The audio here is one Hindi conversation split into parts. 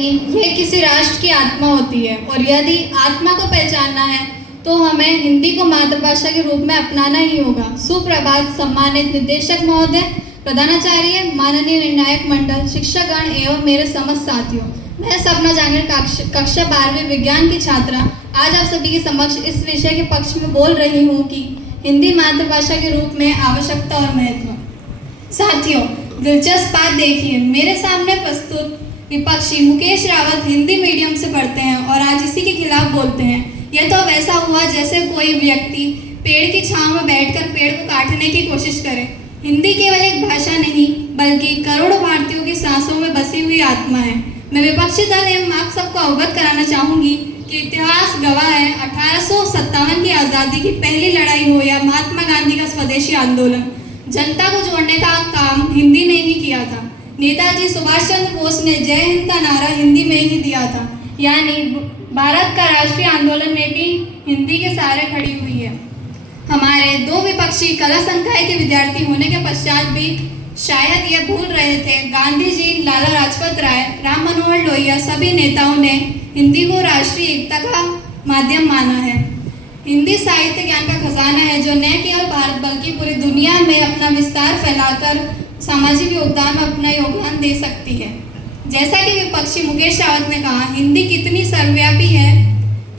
ये किसी राष्ट्र की आत्मा होती है और यदि आत्मा को पहचानना है तो हमें हिंदी को मातृभाषा के रूप में अपनाना ही होगा। सुप्रभात सम्मानित निदेशक महोदय, प्रधानाचार्य, माननीय निर्णायक मंडल, शिक्षकगण एवं मेरे समस्त साथियों, मैं सपना जांगीर कक्षा 12वीं विज्ञान की छात्रा आज आप सभी के समक्ष इस विषय के पक्ष में बोल रही हूँ कि हिंदी मातृभाषा के रूप में आवश्यकता और महत्व। साथियों, दिलचस्प बात देखिए, मेरे सामने प्रस्तुत विपक्षी मुकेश रावत हिंदी मीडियम से पढ़ते हैं और आज इसी के खिलाफ बोलते हैं। यह तो वैसा हुआ जैसे कोई व्यक्ति पेड़ की छांव में बैठकर पेड़ को काटने की कोशिश करे। हिंदी केवल एक भाषा नहीं बल्कि करोड़ों भारतीयों की सांसों में बसी हुई आत्मा है। मैं विपक्षी दल एवं आप सबको अवगत कराना चाहूँगी कि इतिहास गवाह है 1857 की आज़ादी की पहली लड़ाई हो या महात्मा गांधी का स्वदेशी आंदोलन, जनता को जोड़ने का काम हिंदी ने ही किया था। नेताजी सुभाष चंद्र बोस ने जय हिंद का नारा हिंदी में ही दिया था, यानी भारत का राष्ट्रीय आंदोलन में भी हिंदी के सहारे खड़ी हुई है। हमारे दो विपक्षी कला संकाय के विद्यार्थी होने के पश्चात भी शायद यह भूल रहे थे, गांधी जी, लाला लाजपत राय, राम मनोहर लोहिया सभी नेताओं ने हिंदी को राष्ट्रीय एकता का माध्यम माना है। हिंदी साहित्य ज्ञान का खजाना है जो न केवल भारत बल्कि पूरी दुनिया में अपना विस्तार फैलाकर सामाजिक योगदान में अपना योगदान दे सकती है। जैसा कि विपक्षी मुकेश रावत ने कहा, हिंदी कितनी सर्वव्यापी है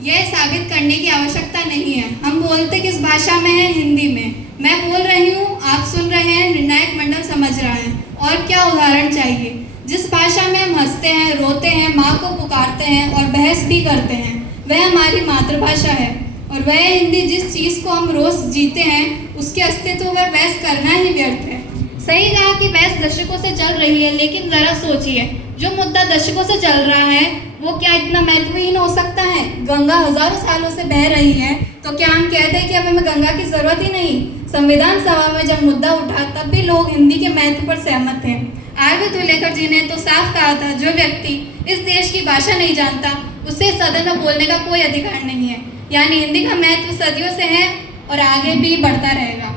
यह साबित करने की आवश्यकता नहीं है। हम बोलते किस भाषा में है, हिंदी में। मैं बोल रही हूँ, आप सुन रहे हैं, निर्णायक मंडल समझ रहा है। और क्या उदाहरण चाहिए। जिस भाषा में हम हंसते हैं, रोते हैं, माँ को पुकारते हैं और बहस भी करते हैं, वह हमारी मातृभाषा है। और वह हिंदी जिस चीज़ को हम रोज जीते हैं उसके अस्तित्व पर बहस करना ही व्यर्थ है। सही कहा कि बहस दशकों से चल रही है, लेकिन ज़रा सोचिए, जो मुद्दा दशकों से चल रहा है वो क्या इतना महत्वहीन हो सकता है। गंगा हजारों सालों से बह रही है, तो क्या हम कहते हैं कि अब हमें गंगा की जरूरत ही नहीं। संविधान सभा में जब मुद्दा उठा तब भी लोग हिंदी के महत्व पर सहमत थे। आर.वी. धुलेकर जी ने तो साफ कहा था, जो व्यक्ति इस देश की भाषा नहीं जानता उसे सदन में बोलने का कोई अधिकार नहीं है। यानी हिंदी का महत्व सदियों से है और आगे भी बढ़ता रहेगा।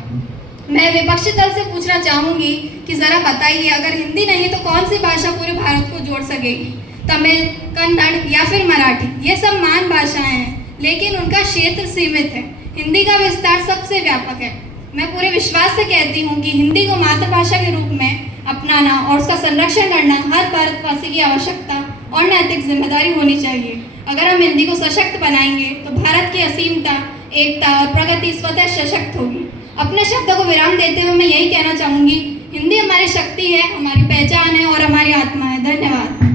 मैं विपक्षी दल से पूछना चाहूँगी कि ज़रा बताइए, अगर हिंदी नहीं तो कौन सी भाषा पूरे भारत को जोड़ सकेगी। तमिल, कन्नड़ या फिर मराठी, ये सब मान भाषाएं हैं, लेकिन उनका क्षेत्र सीमित है। हिंदी का विस्तार सबसे व्यापक है। मैं पूरे विश्वास से कहती हूँ कि हिंदी को मातृभाषा के रूप में अपनाना और उसका संरक्षण करना हर भारतवासी की आवश्यकता और नैतिक जिम्मेदारी होनी चाहिए। अगर हम हिंदी को सशक्त बनाएंगे तो भारत की असीमता, एकता और प्रगति स्वतः सशक्त होगी। अपने शब्दों को विराम देते हुए मैं यही कहना चाहूँगी, हिंदी हमारी शक्ति है, हमारी पहचान है और हमारी आत्मा है। धन्यवाद।